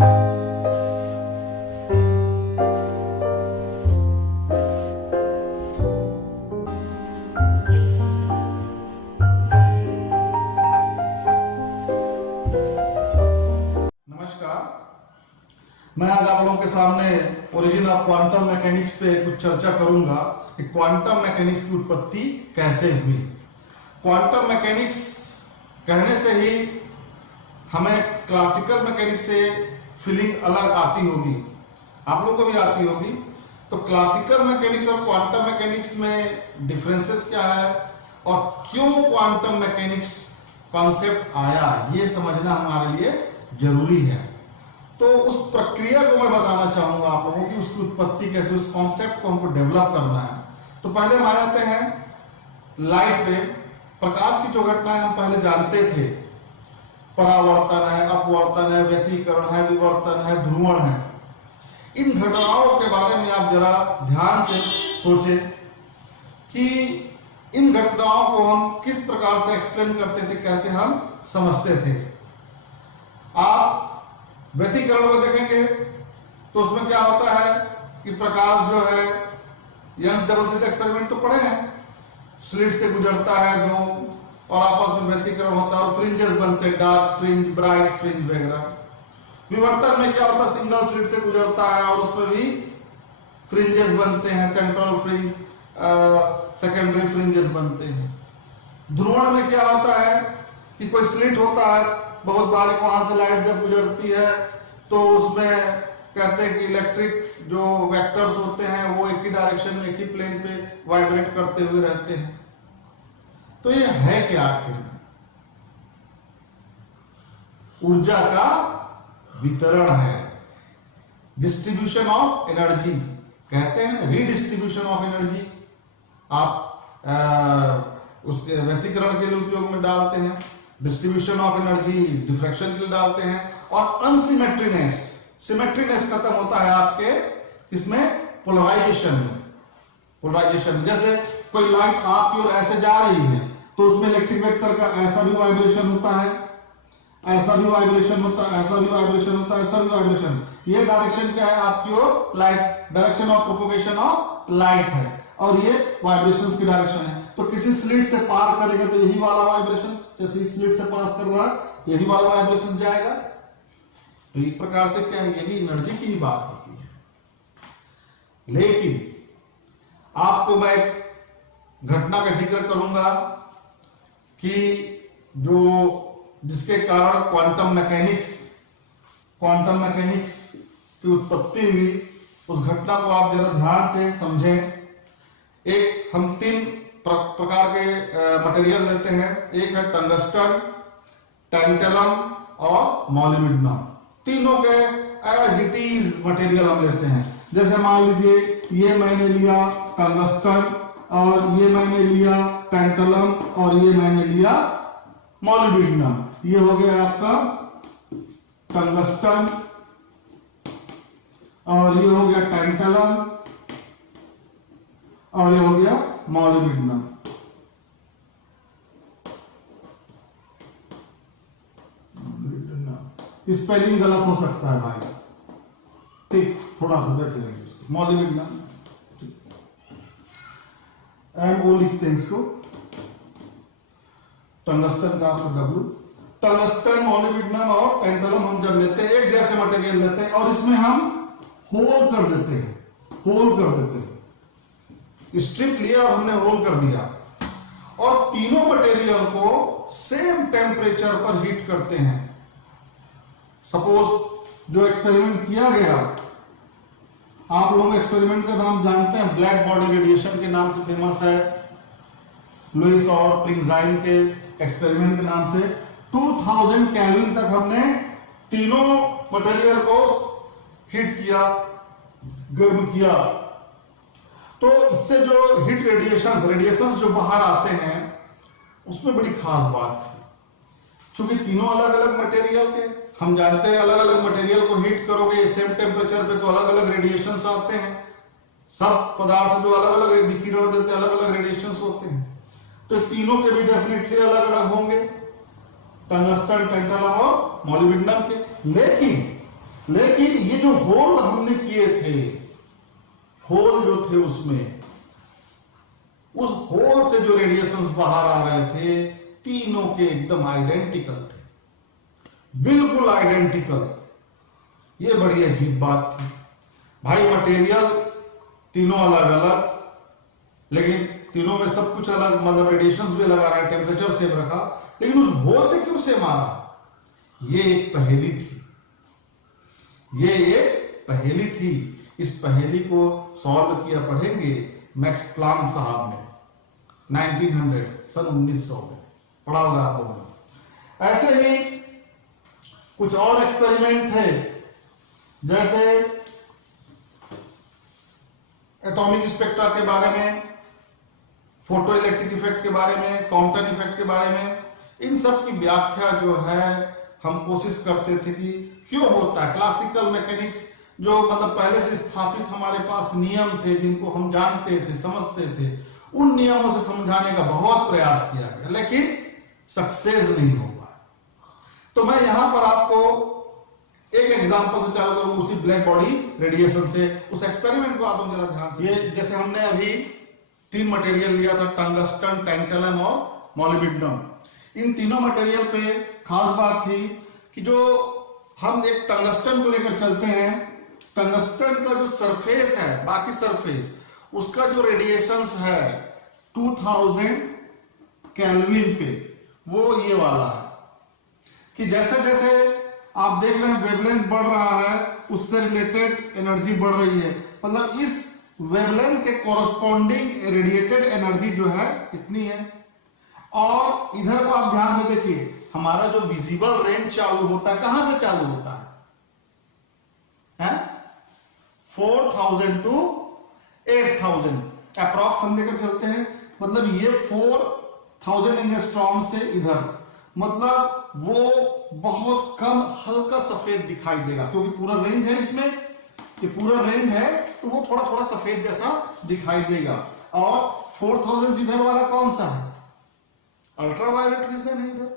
मैं आज आप लोगों के सामने ओरिजिन ऑफ क्वांटम मैकेनिक्स पे कुछ चर्चा करूंगा कि क्वांटम मैकेनिक्स की उत्पत्ति कैसे हुई। क्वांटम मैकेनिक्स कहने से ही हमें क्लासिकल मैकेनिक्स से फीलिंग अलग आती होगी, आप लोगों को भी आती होगी। तो क्लासिकल मैकेनिक्स और क्वांटम मैकेनिक्स में डिफरेंसेस क्या है और क्यों क्वांटम मैकेनिक्स कॉन्सेप्ट आया, ये समझना हमारे लिए जरूरी है। तो उस प्रक्रिया को मैं बताना चाहूंगा आप लोगों की, उसकी उत्पत्ति कैसे, उस कॉन्सेप्ट को हमको डेवलप करना है। तो पहले हम आ जाते हैं लाइट पे। प्रकाश की जो घटनाएं हम पहले जानते थे, परावर्तन है, अपवर्तन है, व्यतिकरण है, विवर्तन है, ध्रुवण है। इन घटनाओं के बारे में आप जरा ध्यान से सोचें कि इन घटनाओं को हम किस प्रकार से एक्सप्लेन करते थे, कैसे हम समझते थे। आप व्यतिकरण को देखेंगे तो उसमें क्या होता है कि प्रकाश जो है, यंग्स डबल स्लिट एक्सपेरिमेंट तो पढ़े हैं, स्लिट से गुजरता है दो और आपस में व्यतिकरण होता है और फ्रिंजेस बनते हैं, डार्क फ्रिंज, ब्राइट फ्रिंज वगैरह। विवर्तन में क्या होता है, सिंगल स्लिट से गुजरता है और उसमें भी फ्रिंजेस बनते हैं, सेंट्रल फ्रिंज, सेकेंडरी फ्रिंजेस बनते हैं। ध्रुवण में क्या होता है कि कोई स्लिट होता है बहुत बारीक, वहां से लाइट जब गुजरती है तो उसमें कहते हैं कि इलेक्ट्रिक जो वेक्टर्स होते हैं वो एक ही डायरेक्शन में, एक ही प्लेन पे वाइब्रेट करते हुए रहते हैं। तो ये है क्या आखिर? ऊर्जा का वितरण है, डिस्ट्रीब्यूशन ऑफ एनर्जी कहते हैं, रीडिस्ट्रीब्यूशन ऑफ एनर्जी। आप उसके व्यतिकरण के लिए उपयोग में डालते हैं, डिस्ट्रीब्यूशन ऑफ एनर्जी डिफ्रैक्शन के लिए डालते हैं। और अनसिमेट्रीनेस, सिमेट्रीनेस खत्म होता है आपके इसमें पोलराइजेशन में। पोलराइजेशन में जैसे कोई लाइट आपकी ओर ऐसे जा रही है तो उसमें इलेक्ट्रिक वेक्टर का ऐसा भी वाइब्रेशन होता है, ऐसा भी वाइब्रेशन होता है, ऐसा भी वाइब्रेशन होता है, ऐसा भी वाइब्रेशन। ये डायरेक्शन क्या है आपकी ओर? Light, direction of propagation of light है और ये वाइब्रेशंस की डायरेक्शन है। तो किसी स्लिट से पार करेगा तो यही वाला वाइब्रेशन, जैसे स्लिट से पास कर रहा है यही वाला वाइब्रेशन जाएगा। तो एक प्रकार से क्या है, यही एनर्जी की ही बात होती है। लेकिन आपको मैं एक घटना का जिक्र करूंगा कि जिसके कारण क्वांटम मैकेनिक्स की उत्पत्ति हुई, उस घटना को आप जरा ध्यान से समझें। एक हम तीन प्रकार के मटेरियल लेते हैं, एक है टंगस्टन, टैंटलम और मॉलिब्डेनम। तीनों के एज इट इज मटेरियल हम लेते हैं। जैसे मान लीजिए ये मैंने लिया टंगस्टन और ये मैंने लिया टैंटलम और ये मैंने लिया मॉलिब्डेनम। ये हो गया आपका टंगस्टन और ये हो गया टैंटलम और ये हो गया मॉलिब्डेनम। स्पेलिंग गलत हो सकता है भाई, ठीक, थोड़ा सा देख लेंगे। मॉलिब्डेनम MO लिखते हैं इसको, टंगस्टन का W। टंगस्टन, मॉलिब्डेनम और टैंटलम हम जब लेते हैं, एक जैसे मटेरियल लेते हैं और इसमें हम होल कर देते हैं, स्ट्रिप लिया और हमने होल कर दिया और तीनों मटेरियल को सेम टेम्परेचर पर हीट करते हैं। सपोज जो एक्सपेरिमेंट किया गया, आप लोग एक्सपेरिमेंट का नाम जानते हैं, ब्लैक बॉडी रेडिएशन के नाम से फेमस है, लुईस और प्रिंगजाइन के एक्सपेरिमेंट के नाम से। 2000 केल्विन तक हमने तीनों मटेरियल को हीट किया, गर्म किया। तो इससे जो हीट रेडिएशंस जो बाहर आते हैं उसमें बड़ी खास बात थी, क्योंकि तीनों अलग अलग मटेरियल के, हम जानते हैं अलग अलग मटेरियल को हीट करोगे सेम टेम्परेचर पे तो अलग अलग रेडिएशंस आते हैं। सब पदार्थ जो अलग अलग विकिरण देते हैं अलग अलग रेडिएशंस होते हैं, तो तीनों के भी डेफिनेटली अलग अलग होंगे, टंगस्टन, टैंटलम और मॉलिब्डेनम के। लेकिन ये जो होल हमने किए थे, होल जो थे उसमें, उस होल से जो रेडिएशंस बाहर आ रहे थे तीनों के एकदम आइडेंटिकल थे, बिल्कुल आइडेंटिकल। ये बड़ी अजीब बात थी भाई। मटेरियल तीनों अलग अलग, लेकिन तीनों में सब कुछ अलग, मतलब रेडिएशंस भी अलग आ रहा है, टेम्परेचर सेम रखा, लेकिन उस होल से क्यों सेम आ रहा? ये एक पहेली थी, ये एक पहेली थी। इस पहेली को सॉल्व किया पढ़ेंगे मैक्स प्लांक साहब ने 1900 सन 1900 में पढ़ा होगा आप लोगों ने। ऐसे ही कुछ और एक्सपेरिमेंट थे, जैसे एटॉमिक स्पेक्ट्रा के बारे में, फोटो इलेक्ट्रिक इफेक्ट के बारे में, क्वांटम इफेक्ट के बारे में। इन सब की व्याख्या जो है हम कोशिश करते थे कि क्यों होता है। क्लासिकल मैकेनिक्स जो मतलब पहले से स्थापित हमारे पास नियम थे, जिनको हम जानते थे, समझते थे, उन नियमों से समझाने का बहुत प्रयास किया गया, लेकिन सक्सेस नहीं हो पाया। तो मैं यहां पर आपको एक एग्जांपल से चालू करूंगा, उसी ब्लैक बॉडी रेडिएशन से। उस एक्सपेरिमेंट को आप जरा ध्यान से, ये जैसे हमने अभी 3 मटेरियल लिया था, टंगस्टन, टैंटलम और मोलिब्डेनम। इन तीनों मटेरियल पे खास बात थी कि जो हम एक टंगस्टन को लेकर चलते हैं, टंगस्टन का जो सरफेस है, बाकी सरफेस, उसका जो रेडिएशंस है 2000 केल्विन पे, वो ये वाला है कि जैसे जैसे आप देख रहे हैं वेवलेंथ बढ़ रहा है, उससे रिलेटेड एनर्जी बढ़ रही है। मतलब इस वेवलेंथ के कोरस्पॉन्डिंग रेडिएटेड एनर्जी जो है इतनी है। और इधर को आप ध्यान से देखिए, हमारा जो विजिबल रेंज चालू होता है, कहां से चालू होता है? 4000 टू 8000 अप्रॉक्स हम लेकर चलते हैं। मतलब ये 4000 एंगस्ट्रॉम से इधर, मतलब वो बहुत कम हल्का सफेद दिखाई देगा, क्योंकि पूरा रेंज है इसमें, ये पूरा रेंज है, तो वो थोड़ा थोड़ा सफेद जैसा दिखाई देगा। और 4000 इधर वाला कौन सा है? अल्ट्रावायलेट रीजन है इधर,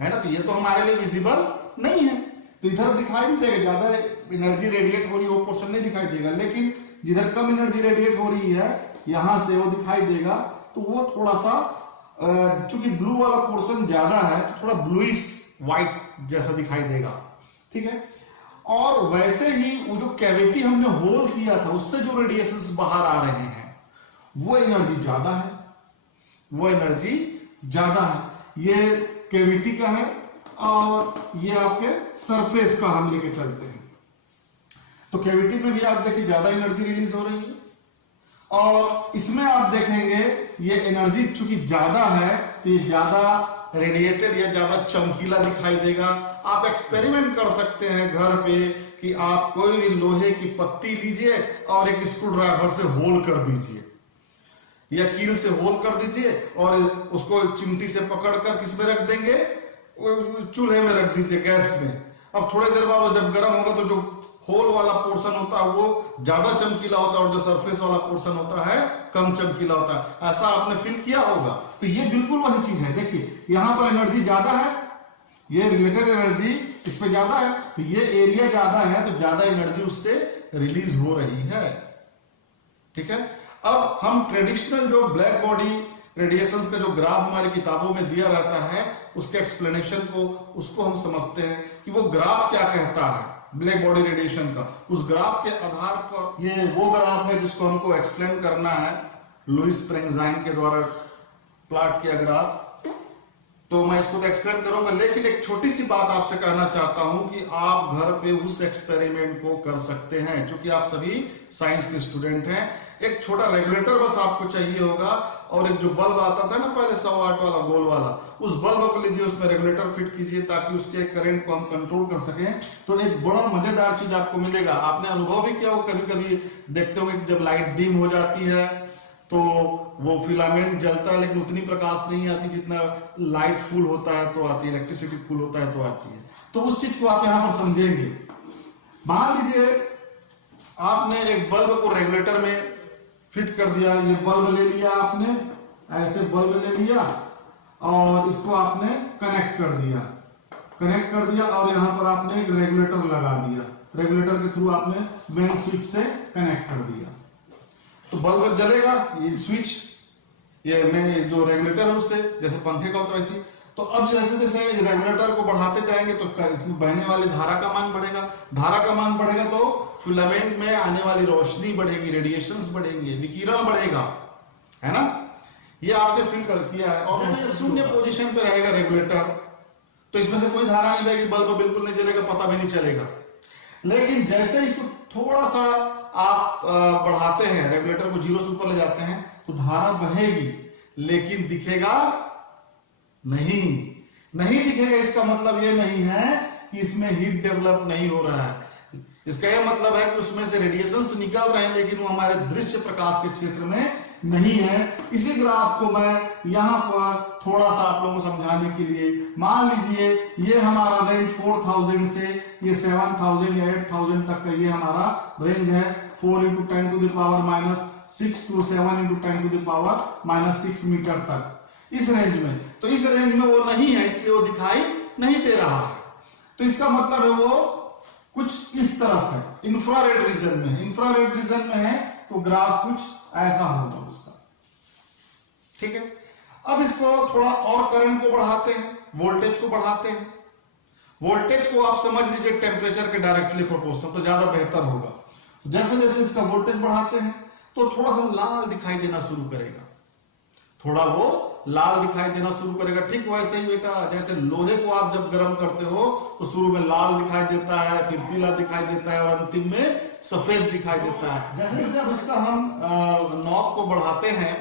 है ना। तो ये तो हमारे लिए विजिबल नहीं है, तो इधर दिखाई नहीं देगा, ज्यादा एनर्जी रेडिएट हो रही है वो पोर्शन नहीं दिखाई देगा। लेकिन जिधर कम एनर्जी रेडिएट हो रही है यहां से वो दिखाई देगा। तो वो थोड़ा सा, चूंकि ब्लू वाला पोर्शन ज्यादा है, तो थोड़ा ब्लूइश व्हाइट जैसा दिखाई देगा, ठीक है। और वैसे ही वो जो कैविटी हमने होल किया था, उससे जो रेडिएशंस बाहर आ रहे हैं, वो एनर्जी ज्यादा है, वो एनर्जी ज्यादा है। ये कैविटी का है और ये आपके सरफेस का हम लेके चलते हैं। तो कैविटी में भी आप देखिए ज्यादा एनर्जी रिलीज हो रही है, और इसमें आप देखेंगे ये एनर्जी चूंकि ज्यादा है, तो ये ज्यादा रेडिएटेड या ज्यादा चमकीला दिखाई देगा। आप एक्सपेरिमेंट कर सकते हैं घर पे कि आप कोई भी लोहे की पत्ती लीजिए और एक स्क्रू ड्राइवर से होल कर दीजिए, या कील से होल कर दीजिए, और उसको चिमटी से पकड़कर किस में रख देंगे? चूल्हे में रख दीजिए, गैस में। अब थोड़ी देर बाद जब गर्म होगा तो जो होल वाला पोर्शन होता है वो ज्यादा चमकीला होता है, और जो सरफेस वाला पोर्शन होता है कम चमकीला होता है। ऐसा आपने फील किया होगा। तो ये बिल्कुल वही चीज है। देखिए यहां पर एनर्जी ज्यादा है, ये रिलेटेड एनर्जी इस पे ज्यादा है, तो ये एरिया ज्यादा है, तो ज्यादा एनर्जी उससे रिलीज हो रही है, ठीक है। अब हम ट्रेडिशनल जो ब्लैक बॉडी रेडिएशंस का जो ग्राफ हमारी किताबों में दिया रहता है, उसके एक्सप्लेनेशन को, उसको हम समझते हैं कि वो ग्राफ क्या कहता है ब्लैक बॉडी रेडिएशन का। उस ग्राफ के आधार पर, ये वो ग्राफ है जिसको हमको एक्सप्लेन करना है, लुईस प्रेंगजाइन के द्वारा प्लॉट किया ग्राफ। तो मैं इसको तो एक्सप्लेन करूंगा, लेकिन एक छोटी सी बात आपसे कहना चाहता हूं कि आप घर पे उस एक्सपेरिमेंट को कर सकते हैं, क्योंकि आप सभी साइंस के स्टूडेंट हैं। एक छोटा रेगुलेटर बस आपको चाहिए होगा, और एक जो बल्ब आता था ना पहले 100 वाट वाला गोल वाला, उस बल्ब को लीजिए, उसमें रेगुलेटर फिट कीजिए ताकि उसके करंट को हम कंट्रोल कर सकें। तो एक बड़ा मजेदार चीज आपको मिलेगा। आपने अनुभव भी किया हो, कभी कभी देखते होंगे कि जब लाइट डिम हो जाती है तो वो फिलामेंट जलता है, लेकिन उतनी प्रकाश नहीं आती जितना लाइट फुल होता है तो आती है, इलेक्ट्रिसिटी फुल होता है तो आती है। तो उस चीज को आप यहां पर समझेंगे। मान लीजिए आपने एक बल्ब को रेगुलेटर में फिट कर दिया, ये बल्ब ले लिया आपने, ऐसे बल्ब ले लिया और इसको आपने कनेक्ट कर दिया। कनेक्ट कर दिया और यहाँ पर आपने एक रेगुलेटर लगा दिया, रेगुलेटर के थ्रू आपने मेन स्विच से कनेक्ट कर दिया, तो बल्ब जलेगा। ये स्विच, ये मेन जो रेगुलेटर है उससे, जैसे पंखे का होता है वैसे। तो अब जैसे जैसे रेगुलेटर को बढ़ाते जाएंगे तो बहने वाली धारा का मान बढ़ेगा, धारा का मान बढ़ेगा तो फिलामेंट में आने वाली रोशनी बढ़ेगी, रेडिएशंस बढ़ेंगे, विकिरण बढ़ेगा, है ना। ये आपने फील कर किया है। और शून्य पोजीशन पे रहेगा रेगुलेटर, तो इसमें से कोई धारा नहीं जाएगी, बल्ब बिल्कुल नहीं जलेगा, पता भी नहीं चलेगा। लेकिन जैसे इसको थोड़ा सा आप बढ़ाते हैं, रेगुलेटर को 0 से ऊपर ले जाते हैं, तो धारा बहेगी, लेकिन दिखेगा नहीं दिखेगा। इसका मतलब ये नहीं है कि इसमें हीट डेवलप नहीं हो रहा है, इसका यह मतलब है कि उसमें से रेडिएशंस निकल रहे हैं, लेकिन वो हमारे दृश्य प्रकाश के क्षेत्र में नहीं है। इसी ग्राफ को मैं यहां पर थोड़ा सा आप लोगों को समझाने के लिए, मान लीजिए ये हमारा रेंज 4000 से ये 7000 या 8000 तक का ये हमारा रेंज है। 4 × 10⁻⁻6 to 7 × 10⁻⁻6 मीटर तक, इस रेंज में। तो इस रेंज में वो नहीं है, इसलिए वो दिखाई नहीं दे रहा है। तो इसका मतलब है वो कुछ इस तरफ है, इंफ्रारेड रीजन में। इंफ्रारेड रीजन में है तो ग्राफ कुछ ऐसा होगा उसका, ठीक है। अब इसको थोड़ा और करंट को बढ़ाते हैं, वोल्टेज को बढ़ाते हैं। वोल्टेज को आप समझ लीजिए टेम्परेचर के डायरेक्टली प्रोपोर्शनल, तो ज्यादा बेहतर होगा। जैसे जैसे इसका वोल्टेज बढ़ाते हैं तो थोड़ा सा लाल दिखाई देना शुरू करेगा, थोड़ा वो लाल दिखाई देना शुरू करेगा। ठीक वैसे ही बेटा, जैसे लोहे को आप जब गर्म करते हो तो शुरू में लाल दिखाई देता है, फिर पीला दिखाई देता है और अंतिम में सफेद दिखाई देता है। जैसे जैसे अब इसका हम नॉब को बढ़ाते हैं,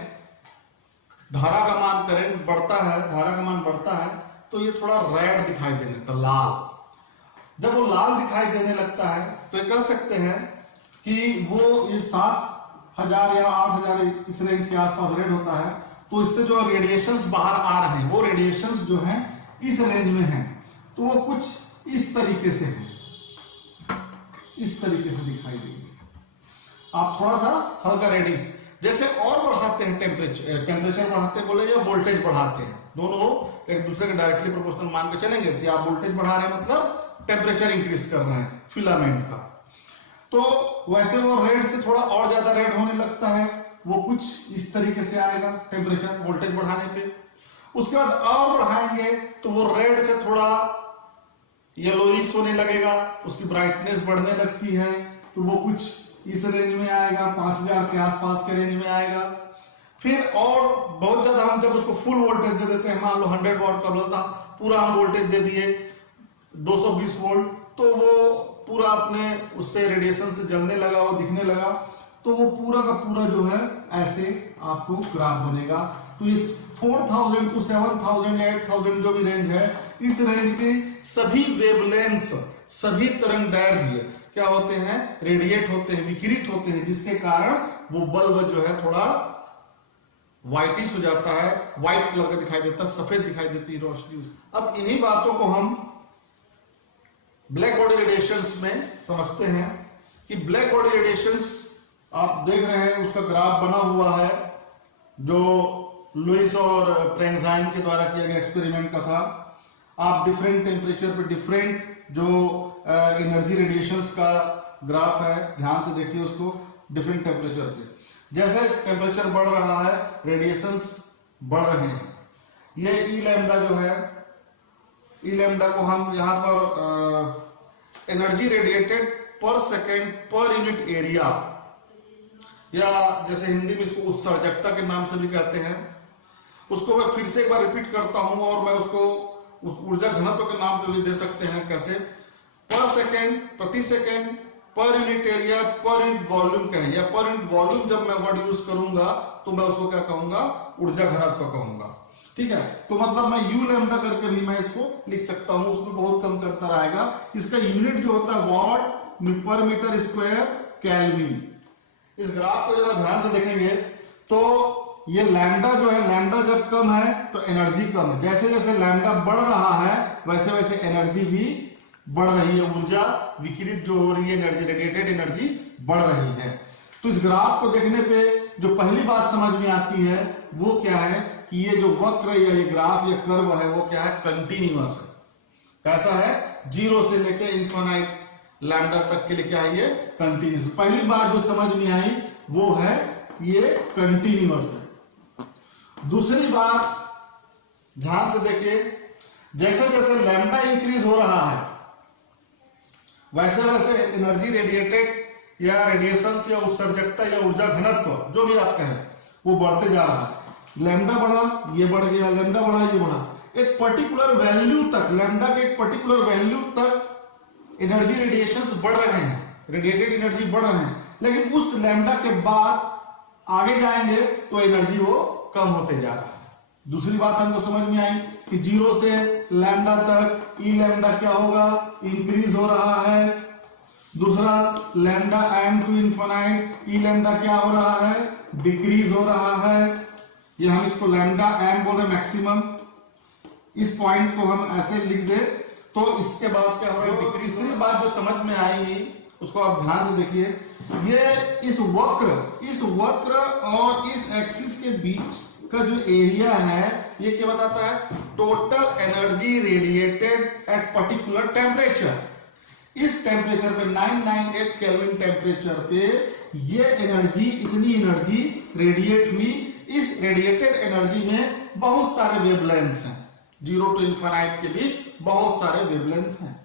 धारा का मान, करंट बढ़ता है, धारा का मान बढ़ता है, तो ये थोड़ा रेड दिखाई देने लगता, लाल। जब वो लाल दिखाई देने लगता है तो ये कह सकते हैं कि वो ये 7000 या 8000 इस रेंज के आसपास रेड होता है। तो इससे जो रेडिएशंस बाहर आ रहे हैं, वो रेडिएशंस जो हैं इस रेंज में हैं, तो वो कुछ इस तरीके से है, इस तरीके से दिखाई देंगे। आप थोड़ा सा हल्का रेडियस, जैसे और बढ़ाते हैं टेम्परेचर बढ़ाते हैं बोले या वोल्टेज बढ़ाते हैं, दोनों एक दूसरे के डायरेक्टली प्रोपोर्शनल मान के चलेंगे कि आप वोल्टेज बढ़ा रहे हैं मतलब टेम्परेचर इंक्रीज कर रहे हैं फिलामेंट का। तो वैसे वो रेड से थोड़ा और ज्यादा रेड होने लगता है, वो कुछ इस तरीके से आएगा टेम्परेचर वोल्टेज बढ़ाने पे। उसके बाद और बढ़ाएंगे तो वो रेड से थोड़ा येलोइश होने लगेगा, उसकी ब्राइटनेस बढ़ने लगती है, तो वो कुछ इस रेंज में आएगा, 5000 के आसपास के रेंज में आएगा। फिर और बहुत ज्यादा हम जब उसको फुल वोल्टेज दे देते हैं, मान लो 100 वॉट का बोलता, पूरा हम वोल्टेज दे दिए 220 वोल्ट, तो वो पूरा अपने उससे रेडिएशन से जलने लगा, वो दिखने लगा, तो वो पूरा का पूरा जो है ऐसे आपको ग्राफ बनेगा। तो ये 4000 to 7000 या 8000 जो भी रेंज है, इस रेंज के सभी वेवलेंथ्स, सभी तरंगदैर्घ्य क्या होते हैं, रेडिएट होते हैं, विकिरित होते हैं, जिसके कारण वो बल्ब जो है थोड़ा व्हाइटिश हो जाता है, व्हाइट कलर का दिखाई देता है, सफेद दिखाई देती है रोशनी। अब इन्हीं बातों को हम ब्लैक बॉडी रेडिएशंस में समझते हैं कि ब्लैक बॉडी रेडिएशंस आप देख रहे हैं, उसका ग्राफ बना हुआ है जो लुइस और प्रेंजाइन के द्वारा किया गया एक्सपेरिमेंट का था। आप डिफरेंट टेम्परेचर पे डिफरेंट जो एनर्जी रेडिएशंस का ग्राफ है, ध्यान से देखिए उसको, डिफरेंट टेम्परेचर पे जैसे टेम्परेचर बढ़ रहा है रेडिएशंस बढ़ रहे हैं। ये ई लैम्डा जो है, ई लैम्डा को हम यहाँ पर एनर्जी रेडिएटेड पर सेकेंड पर यूनिट एरिया, या जैसे हिंदी में इसको उत्सर्जकता के नाम से भी कहते हैं, उसको मैं फिर से एक बार रिपीट करता हूं और मैं उसको उस ऊर्जा घनत्व के नाम पे भी दे सकते हैं। कैसे? पर सेकेंड, प्रति second, per unit area, per unit volume कहें, या पर यूनिट वॉल्यूम जब मैं वर्ड यूज करूंगा तो मैं उसको क्या कहूंगा, ऊर्जा घनत्व कहूंगा। ठीक है, तो मतलब मैं यू लैम्डा करके भी मैं इसको लिख सकता हूं, उसमें बहुत कम करता रहेगा। इसका यूनिट जो होता है वॉट पर मीटर स्क्वायर केल्विन। इस ग्राफ को जरा ध्यान से देखेंगे तो ये लैम्डा जो है, लैम्डा जब कम है तो एनर्जी कम है, जैसे जैसे लैम्डा बढ़ रहा है वैसे वैसे एनर्जी भी बढ़ रही है, ऊर्जा विकिरित जो हो रही है, एनर्जी रेडिएटेड एनर्जी बढ़ रही है। तो इस ग्राफ को देखने पे जो पहली बात समझ में आती है वो क्या है कि ये जो वक्र या ये ग्राफ या कर्व है वो क्या है, कंटिन्यूअस है। कैसा है, 0 से लेके इन्फिनाइट लैम्डा तक के लिए क्या है, ये कंटिन्यूस। पहली बात जो समझ में आई वो है ये कंटिन्यूस है। दूसरी बात ध्यान से देखिए, जैसे जैसे लैम्डा इंक्रीज हो रहा है वैसे वैसे एनर्जी रेडिएटेड या रेडिएशन या उत्सर्जकता या ऊर्जा घनत्व जो भी आप कहें वो बढ़ते जा रहा है। लैम्डा बढ़ा ये बढ़ गया, लैम्डा बढ़ा ये बढ़ा, एक पर्टिकुलर वैल्यू तक, लैम्डा के एक पर्टिकुलर वैल्यू तक एनर्जी रेडिएशंस बढ़ रहे हैं, रेडिएटेड एनर्जी बढ़ रहे हैं, लेकिन उस लैम्डा के बाद आगे जाएंगे तो एनर्जी वो कम होते जा रहा है। दूसरी बात हमको समझ में आई कि 0 से लैम्डा तक ई लैम्डा क्या होगा, इंक्रीज हो रहा है। दूसरा lambda M to infinite E lambda क्या हो रहा है, डिक्रीज हो रहा है। ये हम इसको लैम्डा एम बोले मैक्सिमम, इस पॉइंट को हम ऐसे लिख दे तो इसके बाद क्या हो रहा है, डिक्रीज। दूसरी बात जो समझ में आई उसको आप ध्यान से देखिए, ये इस वक्र और इस एक्सिस के बीच का जो एरिया है ये क्या बताता है, total energy radiated at particular temperature. इस टेम्परेचर पे 998 केल्विन टेम्परेचर पे ये एनर्जी, इतनी एनर्जी रेडिएट हुई। इस रेडिएटेड एनर्जी में बहुत सारे वेवलेंथ्स हैं, 0 टू इन्फिनाइट के बीच बहुत सारे वेवलेंथ्स हैं।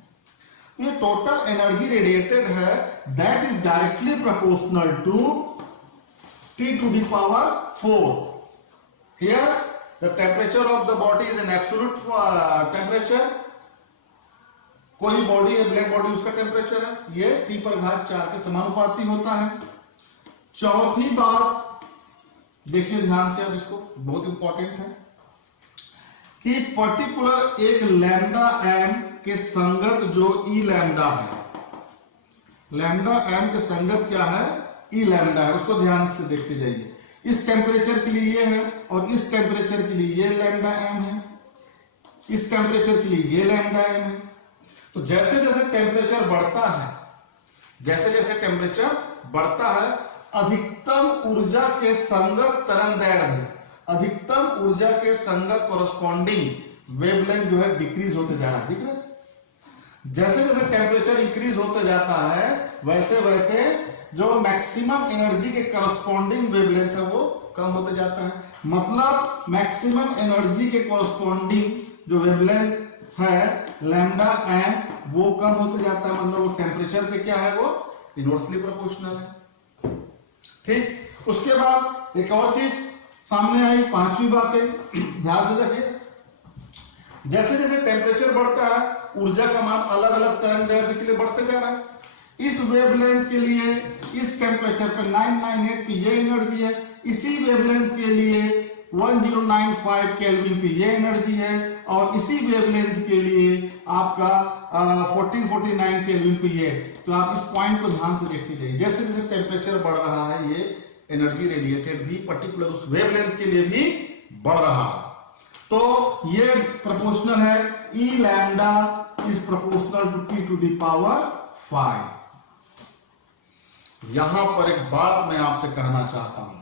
ये टोटल एनर्जी रेडिएटेड है, that is directly proportional to T to the power 4. Here the temperature of the body is an absolute temperature. कोई बॉडी है, ब्लैक बॉडी, उसका टेम्परेचर है ये T पर घात 4 के समानुपाती होता है। चौथी बात देखिए ध्यान से, अब इसको बहुत इंपॉर्टेंट है कि पर्टिकुलर एक लैम्डा एम के संगत जो ई लैम्डा है, लैम्डा एम के संगत क्या है, ई लैम्डा है, उसको ध्यान से देखते जाइए। इस टेम्परेचर के लिए ये है और इस टेम्परेचर के लिए ये लैम्डा एम है, इस टेम्परेचर के लिए ये लैम्डा एम है। तो जैसे जैसे टेम्परेचर बढ़ता है, जैसे जैसे टेम्परेचर बढ़ता है, अधिकतम ऊर्जा के संगत तरंगदैर्घ्य, अधिकतम ऊर्जा के संगत कोरस्पॉन्डिंग वेवलेंथ जो है डिक्रीज होते जा रहा है। दिख रहा है, जैसे जैसे टेम्परेचर इंक्रीज होते जाता है वैसे वैसे जो मैक्सिमम एनर्जी के कोरस्पॉन्डिंग वेवलेंथ है वो कम होते जाता है। मतलब मैक्सिमम एनर्जी के कोरस्पॉन्डिंग जो वेवलेंथ है लैम्डा एम वो कम होते जाता है, मतलब वो टेम्परेचर पे क्या है, वो इनवर्सली प्रोपोर्शनल है। ठीक, उसके बाद एक और चीज सामने आई, पांचवी बात है, ध्यान से देखिए, जैसे जैसे टेम्परेचर बढ़ता है ऊर्जा का मान अलग अलग तरंगदैर्घ्य के लिए बढ़ते जा रहा है। इस वेवलेंथ के लिए इस टेम्परेचर पे 998 पे ये एनर्जी है, इसी वेवलेंथ के लिए 1095 केल्विन पे ये एनर्जी है, और इसी वेवलेंथ के लिए आपका 1449 केल्विन पे ये। तो आप इस पॉइंट को ध्यान से देखते जाइए, जैसे जैसे टेम्परेचर बढ़ रहा है ये एनर्जी रेडिएटेड भी पर्टिकुलर उस वेवलेंथ के लिए भी बढ़ रहा है। तो ये प्रोपोर्शनल है, E lambda is proportional to T to the power 5। यहां पर एक बात मैं आपसे कहना चाहता हूं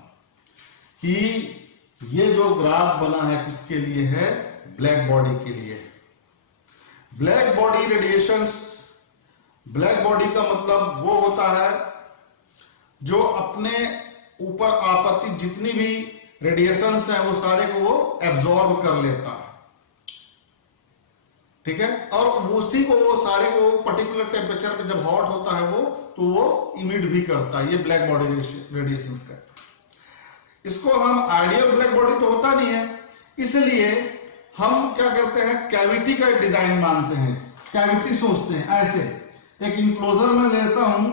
कि ये जो ग्राफ बना है किसके लिए है, ब्लैक बॉडी के लिए। Black body radiations, black body का मतलब वो होता है जो अपने ऊपर आपतित जितनी भी रेडिएशंस हैं वो सारे को वो एब्जॉर्ब कर लेता है, ठीक है, और उसी को वो सारे को पर्टिकुलर टेम्परेचर पे जब हॉट होता है वो तो वो इमिट भी करता है। ये ब्लैक बॉडी रेडिएशन का, इसको हम आइडियल ब्लैक बॉडी तो होता नहीं है, इसलिए हम क्या करते हैं, कैविटी का डिजाइन मानते हैं, कैविटी सोचते हैं। ऐसे एक इंक्लोजर में लेता हूं,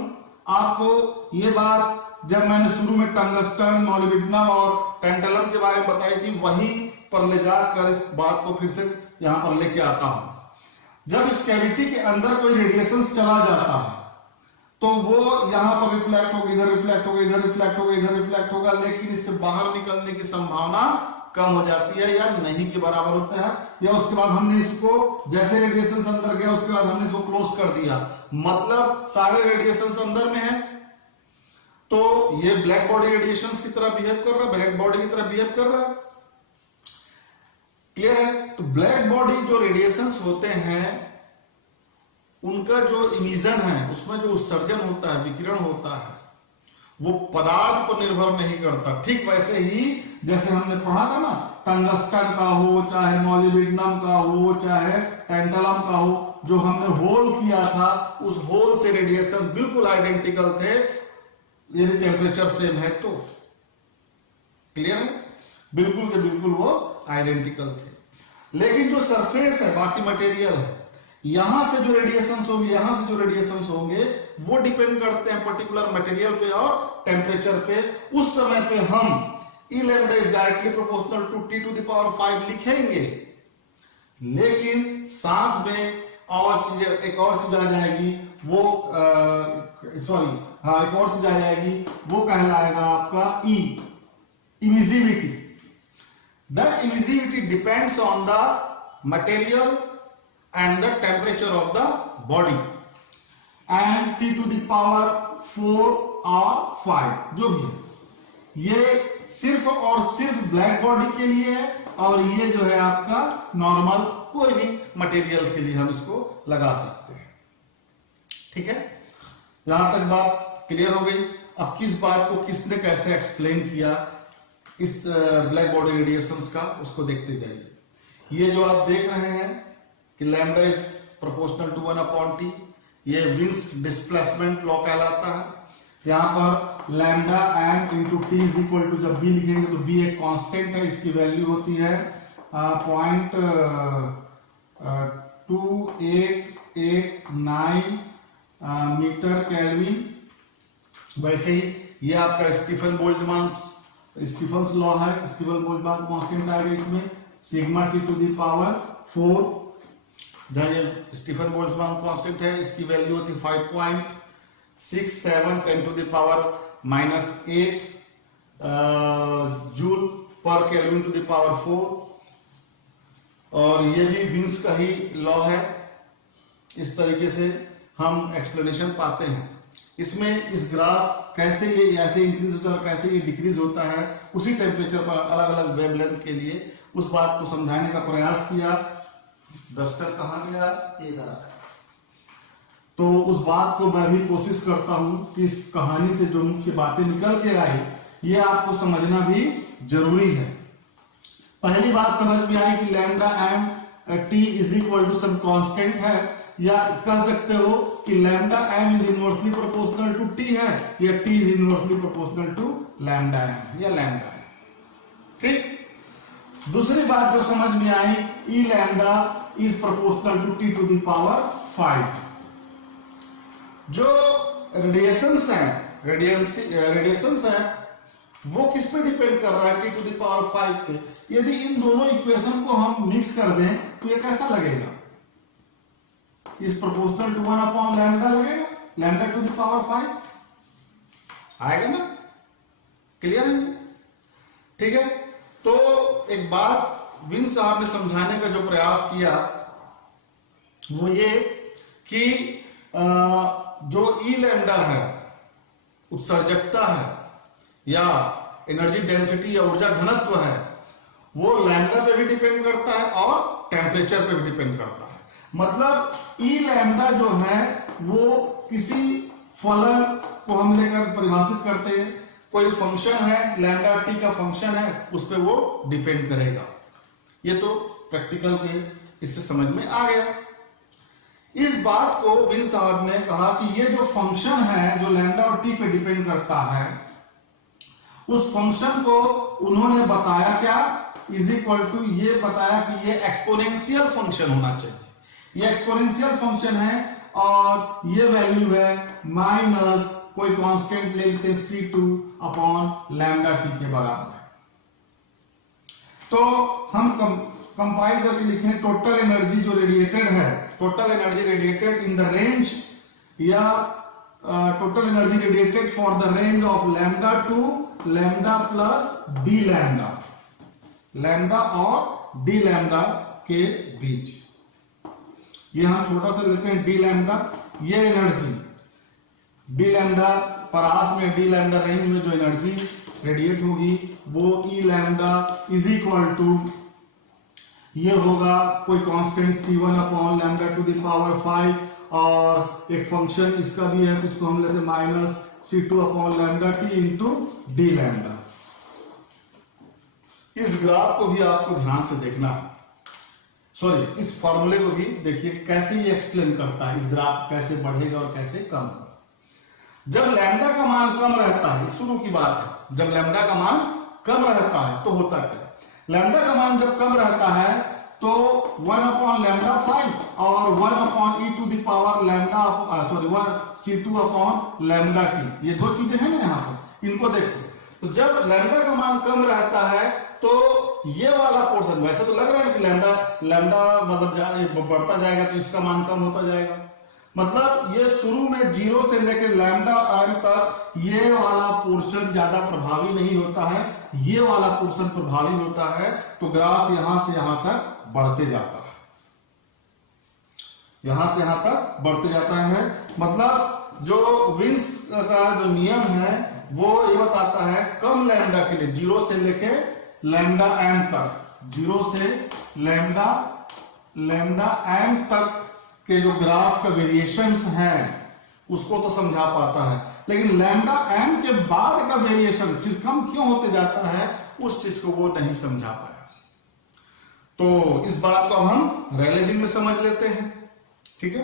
आपको ये बात जब मैंने शुरू में टंगस्टन, मॉलिब्डेनम और टैंटलम के बारे में बताई थी, वहीं पर ले जाकर इस बात को फिर से यहां पर लेके आता हूं। जब इस कैविटी के अंदर कोई रेडिएशन चला जाता है तो वो यहां पर रिफ्लेक्ट होगा, इधर रिफ्लेक्ट होगा, इधर रिफ्लेक्ट होगा, इधर रिफ्लेक्ट होगा, लेकिन इससे बाहर निकलने की संभावना कम हो जाती है या नहीं के बराबर होता है। या उसके बाद हमने इसको जैसे रेडिएशन अंदर गया उसके बाद हमने इसको क्लोज कर दिया, मतलब सारे रेडिएशन अंदर में है। तो ये ब्लैक बॉडी रेडिएशंस की तरह बिहेव कर रहा है, ब्लैक बॉडी की तरह बिहेव कर रहा है, क्लियर है। तो ब्लैक बॉडी जो रेडिएशंस होते हैं उनका जो इमिशन है, उसमें जो उत्सर्जन होता है, विकिरण होता है, वो पदार्थ पर निर्भर नहीं करता। ठीक वैसे ही जैसे हमने पढ़ा था ना, टंगस्टन का हो, चाहे मॉलिब्डेनम का हो, चाहे टैंटलम का हो, जो हमने होल किया था, उस होल से रेडिएशन बिल्कुल आइडेंटिकल थे यदि टेम्परेचर सेम है तो। क्लियर है? बिल्कुल के बिल्कुल वो आइडेंटिकल थे। लेकिन जो सरफेस है, बाकी मटेरियल है, यहां से जो रेडिएशंस होंगे, यहां से जो रेडिएशंस होंगे, वो डिपेंड करते हैं पर्टिकुलर मटेरियल पे और टेम्परेचर पे। उस समय पे हम E lambda is directly proportional to T to the power 5 लिखेंगे, लेकिन साथ में और चीज, एक और चीज आ जाएगी, वो एक और चीज आ जाएगी, वो कहलाएगा आपका E, emissivity. That emissivity depends on the material and the temperature of the body and T to the power 4 or 5 जो भी है। ये सिर्फ और सिर्फ ब्लैक बॉडी के लिए है, और ये जो है आपका नॉर्मल कोई भी मटेरियल के लिए हम इसको लगा सकते हैं। ठीक है, यहां तक बात क्लियर हो गई। अब किस बात को किसने कैसे एक्सप्लेन किया इस ब्लैक बॉडी रेडिएशंस का, उसको देखते जाइए। ये जो आप देख रहे हैं कि lambda is proportional to 1/T, ये विंस डिस्प्लेसमेंट लॉ कहलाता है। यहाँ पर lambda M into T is equal to, जब बी लिखेंगे तो बी एक कांस्टेंट है, इसकी वैल्यू होती है 0.2889 मीटर केल्विन। वैसे ही ये आपका स्टीफन्स लॉ है, स्टीफन बोल्ट्जमान कांस्टेंट आएगा इसमें, sigma T to the power 4, जहाँ स्टीफन बोल्ट्जमान कांस्टेंट है, इसकी वैल्यू होती है 5.67 10 टू द पावर -8 जूल पर केल्विन टू द पावर 4। और ये भी विंस का ही लॉ है। इस तरीके से हम एक्सप्लेनेशन पाते हैं। इसमें इस ग्राफ कैसे ये ऐसे इंक्रीज होता है, कैसे ये डिक्रीज होता है, उसी टेम्परेचर पर अलग अलग वेवलेंथ के लिए, उस बात को समझाने का प्रयास किया। डस्टर कहाँ गया? इधर। तो उस बात को मैं भी कोशिश करता हूं कि इस कहानी से जो मुख्य बातें निकल के आई, ये आपको समझना भी जरूरी है। पहली बात समझ में आई कि lambda M T is equal to some constant है, या कह सकते हो कि lambda M is inversely proportional to T है, या T is inversely proportional to lambda M या लैम्डा एम। ठीक। दूसरी बात जो समझ में आई, E lambda is proportional to T to the power 5। जो रेडिएशंस हैं वो किस पे डिपेंड कर रहा है? टी टू द पावर 5 पे। यदि इन दोनों इक्वेशन को हम मिक्स कर दें तो ये कैसा लगेगा? इज प्रोपोर्शनल टू 1/लैम्डा लगेगा, लैम्डा टू द पावर 5 आएगा ना? क्लियर है? ठीक है। तो एक बात विन साहब ने समझाने का जो प्रयास किया वो ये कि जो ई लैम्डा है, उत्सर्जकता है या एनर्जी डेंसिटी या ऊर्जा घनत्व है, वो लैम्डा पे भी डिपेंड करता है और टेम्परेचर पे भी डिपेंड करता है। मतलब ई लैम्डा जो है वो किसी फलन को हम लेकर परिभाषित करते हैं, कोई फंक्शन है, लैम्डा टी का फंक्शन है, उस पर वो डिपेंड करेगा। ये तो प्रैक्टिकल के इससे समझ में आ गया। इस बात को विन साहब ने कहा कि ये जो फंक्शन है जो लैम्डा और टी पे डिपेंड करता है, उस फंक्शन को उन्होंने बताया क्या? इज इक्वल टू, ये बताया कि ये एक्सपोनेंशियल फंक्शन होना चाहिए। ये एक्सपोनेंशियल फंक्शन है और ये वैल्यू है माइनस कोई कांस्टेंट ले लेते C2 लैम्डा टी के बराबर है। तो हम कंपाइल करके लिखें टोटल एनर्जी जो रेडिएटेड है, total energy radiated in the range, या total energy radiated for the range of lambda to lambda plus D lambda, lambda और डी लैम्डा के बीच। ये हम छोटा सा लेते हैं डी लैम्डा। ये एनर्जी डी लैम्डा परास में, डी लैम्डा रेंज में जो एनर्जी रेडिएट होगी वो ई लैम्डा इज इक्वल टू, ये होगा कोई constant C1 lambda two the power 5 और एक फंक्शन इसका भी है, इसको हम लेते minus C2 upon lambda T into D lambda. इस ग्राफ को भी आपको ध्यान से देखना है, सॉरी इस फॉर्मूले को भी देखिए कैसे ये एक्सप्लेन करता है, इस ग्राफ कैसे बढ़ेगा और कैसे कम। जब लैम्डा का मान कम रहता है, शुरू की बात है, जब लैम्डा का मान कम रहता है तो होता क्या, लैम्डा का मान जब कम रहता है तो 1 अपॉन लैम्डा 5 और 1 upon E to the power lambda, sorry 1 C2 upon lambda T, ये दो चीजें हैं ना यहाँ पर, इनको देखो। तो जब लैम्डा का मान कम रहता है तो ये वाला पोर्शन, वैसे तो लग रहा है कि लैम्डा मतलब बढ़ता जाएगा तो इसका मान कम होता जाएगा, मतलब ये शुरू में 0 से लेकर लैम्डा n तक ये वाला पोर्शन ज्यादा प्रभावी नहीं होता है, ये वाला पोर्शन प्रभावी होता है। तो ग्राफ यहां से यहां तक बढ़ते जाता है, यहां से यहां तक बढ़ते जाता है। मतलब जो विंस का जो नियम है वो ये बताता है कम लैम्डा के लिए 0 से लेके लैम्डा m तक, 0 से लैम्डा m तक के जो ग्राफ का वेरिएशंस हैं उसको तो समझा पाता है, लेकिन लैम्डा m के बाद का वेरिएशन फिर कम क्यों होते जाता है उस चीज को वो नहीं समझा पाया। तो इस बात को हम रेले जीन में समझ लेते हैं, ठीक है।